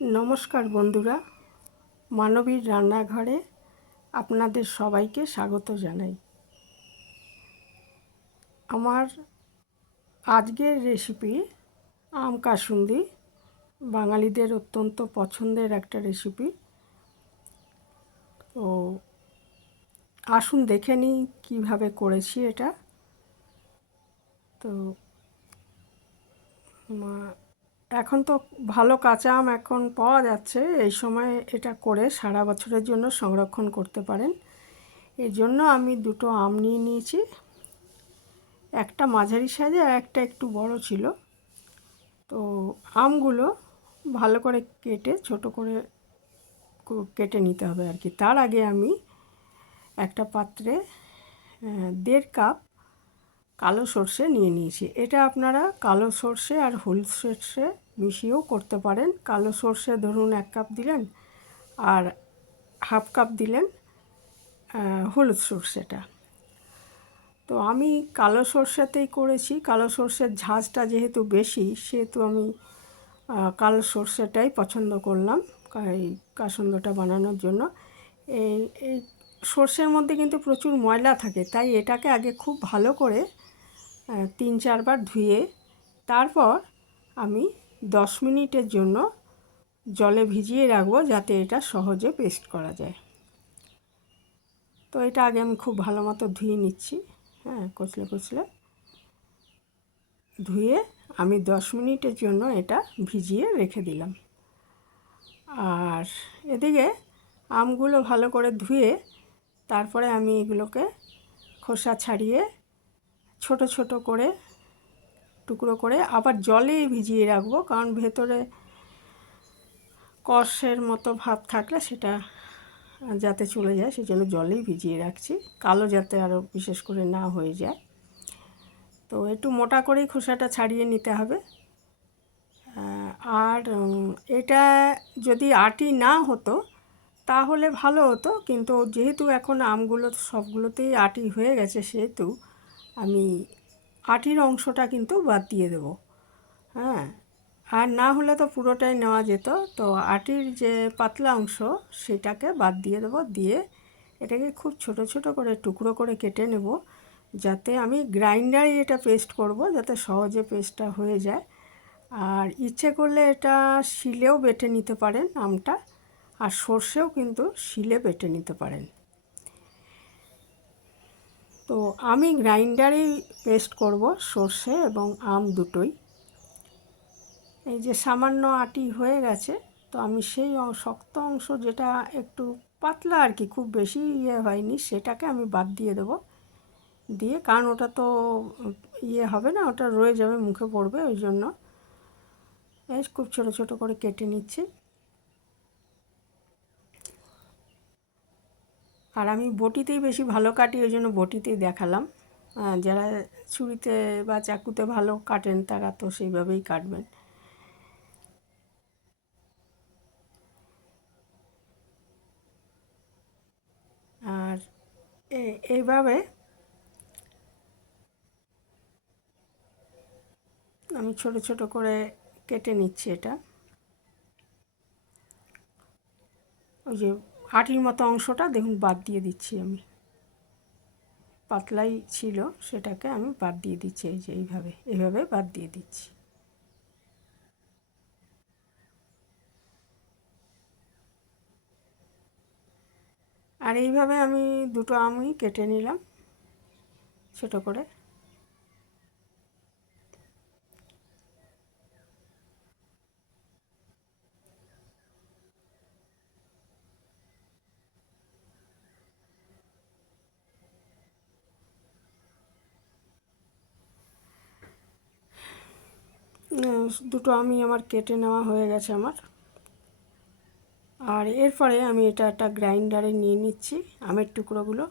নমস্কার বন্ধুরা, মানবীর রান্নাঘরে আপনাদের সবাইকে স্বাগত জানাই। আমার আজকের রেসিপি আম কাসুন্দি, বাঙালিদের অত্যন্ত পছন্দের একটা রেসিপি। তো আসুন দেখে নিই কীভাবে করেছি এটা। তো এখন তো ভালো কাঁচা আম এখন পাওয়া যাচ্ছে, এই সময় এটা করে সারা বছরের জন্য সংরক্ষণ করতে পারেন। এর জন্য আমি দুটো আম নিয়ে নিয়েছি, একটা মাঝারি সাইজে আর একটা একটু বড় ছিল। তো আমগুলো ভালো করে কেটে ছোট করে কেটে নিতে হবে আর কি। তার আগে আমি একটা পাত্রে 1.5 কাপ কালো সর্ষে নিয়ে নিয়েছি। এটা আপনারা কালো সর্ষে আর হলুদ সর্ষে মিশিয়েও করতে পারেন। কালো সর্ষে ধরুন 1 কাপ দিলেন আর হাফ কাপ দিলেন হলুদ সর্ষেটা। তো আমি কালো সর্ষেতেই করেছি। কালো সর্ষের ঝাঁঝটা যেহেতু বেশি, সেহেতু আমি কালো সর্ষেটাই পছন্দ করলাম এই কাসুন্দটা বানানোর জন্য। এই এই সর্ষের মধ্যে কিন্তু প্রচুর ময়লা থাকে, তাই এটাকে আগে খুব ভালো করে 3-4 বার ধুয়ে তারপর আমি 10 মিনিটের জন্য জলে ভিজিয়ে রাখবো, যাতে এটা সহজে পেস্ট করা যায়। তো এটা আগে আমি খুব ভালো মতো ধুয়ে নিচ্ছি, কচলে কচলে ধুয়ে আমি 10 মিনিটের জন্য এটা ভিজিয়ে রেখে দিলাম। আর এদিকে আমগুলো ভালো করে ধুয়ে তারপরে আমি এগুলোকে খোসা ছাড়িয়ে ছোট ছোট করে টুকরো করে আবার জলেই ভিজিয়ে রাখবো, কারণ ভেতরে কষের মতো ভাব থাকলে সেটা যাতে চলে যায়, সেই জন্য জলেই ভিজিয়ে রাখছি, কালো যাতে আরও বিশেষ করে না হয়ে যায়। তো একটু মোটা করেই খোসাটা ছাড়িয়ে নিতে হবে। আর এটা যদি আটি না হতো তাহলে ভালো হতো, কিন্তু যেহেতু এখন আমগুলো সবগুলোতেই আটি হয়ে গেছে, সেহেতু আমি আটির অংশটা কিন্তু বাদ দিয়ে দেবো। আর না হলে তো পুরোটাই নেওয়া যেত। তো আটির যে পাতলা অংশ সেটাকে বাদ দিয়ে দেবো, দিয়ে এটাকে খুব ছোট ছোট করে টুকরো করে কেটে নেব, যাতে আমি গ্রাইন্ডারে এটা পেস্ট করব, যাতে সহজে পেস্টটা হয়ে যায়। আর ইচ্ছে করলে এটা শিলেও বেটে নিতে পারেন আমটা, আর সর্ষেও কিন্তু শিলে বেটে নিতে পারেন। তো আমি গ্রাইন্ডারেই পেস্ট করব সর্ষে এবং আম দুটোই। এই যে সামান্য আটি হয়ে গেছে, তো আমি সেই শক্ত অংশ যেটা একটু পাতলা আর কি, খুব বেশি হয়নি, সেটাকে আমি বাদ দিয়ে দেবো। দিয়ে কারণ ওটা তো হবে না, ওটা রয়ে যাবে, মুখে পড়বে, ওই জন্য খুব ছোট ছোট করে কেটে নিচ্ছি। আর আমি বটিতেই বেশি ভালো কাটি, ওই জন্য বটিতেই দেখালাম। যারা ছুরিতে বা চাকুতে ভালো কাটেন তারা তো সেইভাবেই কাটবেন। আর এইভাবে আমি ছোট ছোট করে কেটে নিচ্ছি এটা। ওই যে আটির মতো অংশটা দেখুন বাদ দিয়ে দিচ্ছি আমি, পাতলাই ছিল সেটাকে আমি বাদ দিয়ে দিচ্ছি, এই যে এইভাবে বাদ দিয়ে দিচ্ছি। আর এইভাবে আমি দুটো আমই কেটে নিলাম ছোট করে। দুটো আমি আমার কেটে নেওয়া হয়ে গেছে আমার। আর এরপরে আমি এটা একটা গ্রাইন্ডারে নিয়ে নিচ্ছি আমের টুকরোগুলো,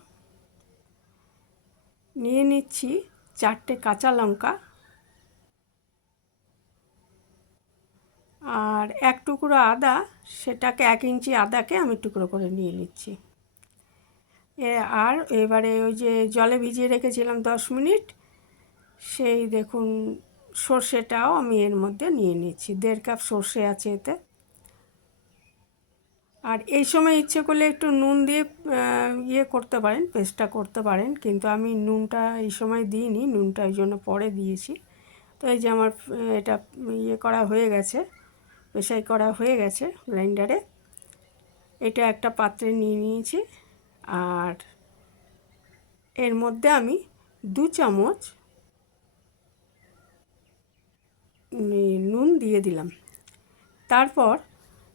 নিয়ে নিচ্ছি 4টে কাঁচা লঙ্কা আর 1 টুকরো আদা, সেটাকে 1 ইঞ্চি আদাকে আমি টুকরো করে নিয়ে নিচ্ছি। আর এবারে ওই যে জলে ভিজিয়ে রেখেছিলাম 10 মিনিট, সেই দেখুন সর্ষেটাও আমি এর মধ্যে নিয়ে নিচ্ছি। 1.5 কাপ সর্ষে আছে এতে। আর এই সময় ইচ্ছে করলে একটু নুন দিয়ে ইয়ে করতে পারেন, পেস্টটা করতে পারেন, কিন্তু আমি নুনটা এই সময় দিইনি, নুনটা এই জন্য পরে দিয়েছি। তো এই যে আমার এটা ইয়ে করা হয়ে গেছে, পেশাই করা হয়ে গেছে গ্রাইন্ডারে। এটা একটা পাত্রে নিয়ে নিয়েছি, আর এর মধ্যে আমি 2 চামচ নুন দিয়ে দিলাম। তারপর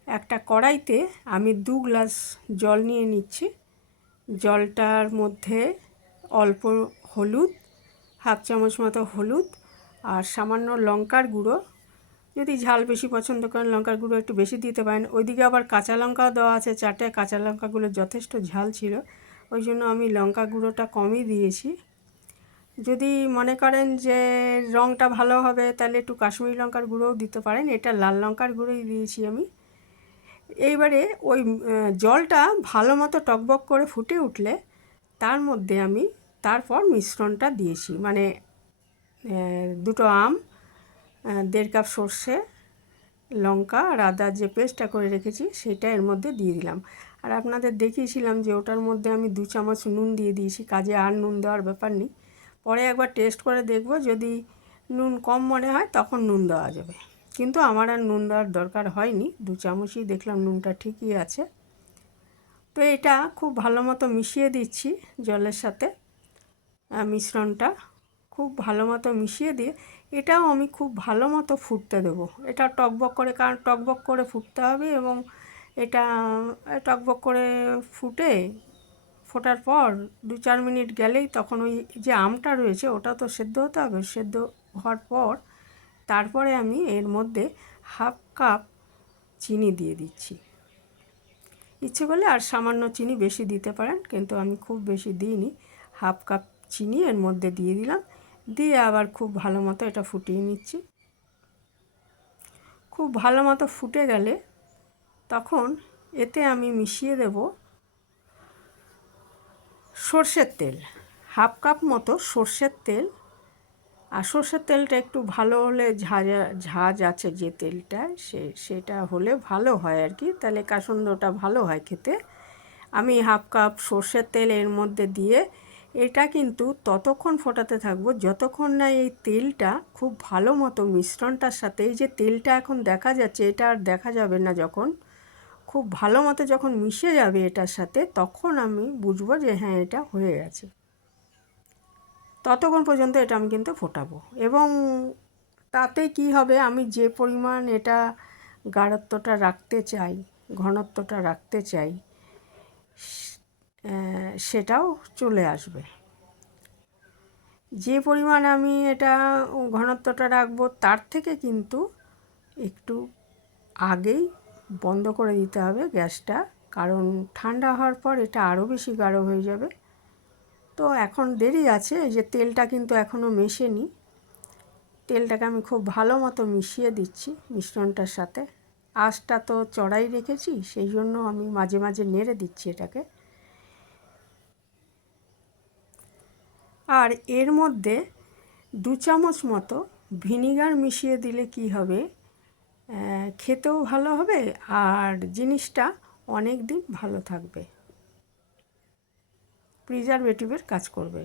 একটা কড়াইতে আমি 2 গ্লাস জল নিয়ে নিচ্ছি। জলটার মধ্যে অল্প হলুদ, হাফ চামচ মতো হলুদ, আর সামান্য লঙ্কার গুঁড়ো, যদি ঝাল বেশি পছন্দ করেন লঙ্কার গুঁড়ো একটু বেশি দিতে পারেন। ওইদিকে আবার কাঁচা লঙ্কাও দেওয়া আছে, 4টে কাঁচা লঙ্কাগুলো যথেষ্ট ঝাল ছিল, ওই জন্য আমি লঙ্কা গুঁড়োটা কমই দিয়েছি। যদি মনে করেন যে রঙটা ভালো হবে তাহলে একটু কাশ্মীরি লঙ্কার গুঁড়োও দিতে পারেন, এটা লাল লঙ্কার গুঁড়োই দিয়েছি আমি। এইবারে ওই জলটা ভালো মতো টকবক করে ফুটে উঠলে তার মধ্যে আমি তারপর মিশ্রণটা দিয়েছি, মানে 2টো আম, 1.5 কাপ সর্ষে, লঙ্কা আর আদার যে পেস্টটা করে রেখেছি সেটা এর মধ্যে দিয়ে দিলাম। আর আপনাদের দেখিয়েছিলাম যে ওটার মধ্যে আমি 2 চামচ নুন দিয়ে দিয়েছি, কাজে আর নুন দেওয়ার ব্যাপার নেই। পরে একবার টেস্ট করে দেখব, যদি নুন কম মনে হয় তখন নুন দেওয়া যাবে, কিন্তু আমার আর নুন দেওয়ার দরকার হয়নি, 2 চামচই দেখলাম নুনটা ঠিকই আছে। তো এটা খুব ভালো মতো মিশিয়ে দিচ্ছি জলের সাথে, মিশ্রণটা খুব ভালো মতো মিশিয়ে দিয়ে এটাও আমি খুব ভালো মতো ফুটতে দেবো। এটা টকবক করে, কারণ টকবক করে ফুটতে হবে, এবং এটা টকবক করে ফোটার পর 2-4 মিনিট গেলেই তখন ওই যে আমটা রয়েছে ওটা তো সেদ্ধ হতে হবে, সেদ্ধ হওয়ার পর তারপরে আমি এর মধ্যে হাফ কাপ চিনি দিয়ে দিচ্ছি। ইচ্ছে করলে আর সামান্য চিনি বেশি দিতে পারেন, কিন্তু আমি খুব বেশি দিইনি, হাফ কাপ চিনি এর মধ্যে দিয়ে দিলাম। দিয়ে আবার খুব ভালো মতো এটা ফুটিয়ে নিচ্ছি। খুব ভালো মতো ফুটে গেলে তখন এতে আমি মিশিয়ে দেব সর্ষের তেল, হাফ কাপ মতো সর্ষের তেল। আর সর্ষের তেলটা একটু ভালো হলে, ঝাঁজ আছে যে তেলটা, সেটা হলে ভালো হয় আর কি, তাহলে কাসুন্দটা ভালো হয় খেতে। আমি হাফ কাপ সর্ষের তেল এর মধ্যে দিয়ে এটা কিন্তু ততক্ষণ ফোটাতে থাকবো যতক্ষণ না এই তেলটা খুব ভালো মতো মিশ্রণটার সাথে, এই যে তেলটা এখন দেখা যাচ্ছে এটা আর দেখা যাবে না, যখন খুব ভালো মতো যখন মিশে যাবে এটার সাথে তখন আমি বুঝবো যে হ্যাঁ এটা হয়ে গেছে। ততক্ষণ পর্যন্ত এটা আমি কিন্তু ফোটাবো, এবং তাতে কি হবে, আমি যে পরিমাণ এটা গাঢ়ত্বটা রাখতে চাই, ঘনত্বটা রাখতে চাই, সেটাও চলে আসবে। যে পরিমাণ আমি এটা ঘনত্বটা রাখবো তার থেকে কিন্তু একটু আগেই বন্ধ করে দিতে হবে গ্যাসটা, কারণ ঠান্ডা হওয়ার পর এটা আরও বেশি গাঢ় হয়ে যাবে। তো এখন দেরি আছে, এই যে তেলটা কিন্তু এখনও মেশেনি, তেলটাকে আমি খুব ভালো মতো মিশিয়ে দিচ্ছি মিশ্রণটার সাথে। আঁচটা তো চড়াই রেখেছি, সেই জন্য আমি মাঝে মাঝে নেড়ে দিচ্ছি এটাকে। আর এর মধ্যে 2 চামচ মতো ভিনিগার মিশিয়ে দিলে কি হবে, খেতেও ভালো হবে আর জিনিসটা অনেক দিন ভালো থাকবে, প্রিজারভেটিভের কাজ করবে।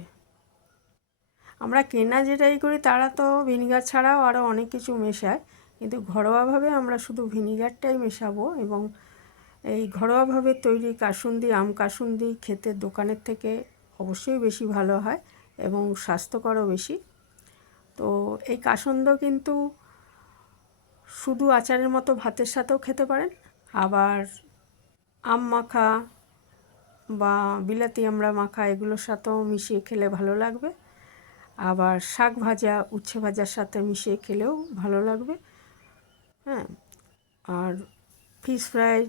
আমরা কেনা যেটাই করি তারা তো ভিনিগার ছাড়াও আরও অনেক কিছু মেশায়, কিন্তু ঘরোয়াভাবে আমরা শুধু ভিনিগারটাই মেশাবো। এবং এই ঘরোয়াভাবে তৈরি কাসুন্দি, আম কাসুন্দি খেতে দোকানের থেকে অবশ্যই বেশি ভালো হয় এবং স্বাস্থ্যকরও বেশি। তো এই কাসুন্দ কিন্তু শুধু আচারের মতো ভাতের সাথেও খেতে পারেন, আবার আম মাখা বা বিলাতি আমড়া মাখা এগুলোর সাথেও মিশিয়ে খেলে ভালো লাগবে, আবার শাক ভাজা, উচ্ছে ভাজার সাথে মিশিয়ে খেলেও ভালো লাগবে। হ্যাঁ, আর ফিশ ফ্রাই,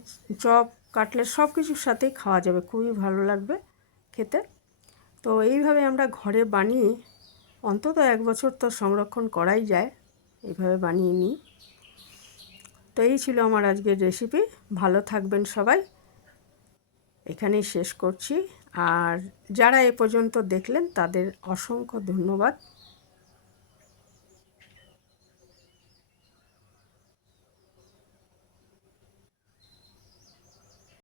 চপ, কাটলেট সব কিছুর সাথেই খাওয়া যাবে, খুবই ভালো লাগবে খেতে। তো এইভাবে আমরা ঘরে বানিয়ে অন্তত 1 বছর তো সংরক্ষণ করাই যায়, এইভাবে বানিয়ে নিই। তো এই ছিল আমার আজকের রেসিপি। ভালো থাকবেন সবাই, এখানেই শেষ করছি। আর যারা এ পর্যন্ত দেখলেন তাদের অসংখ্য ধন্যবাদ।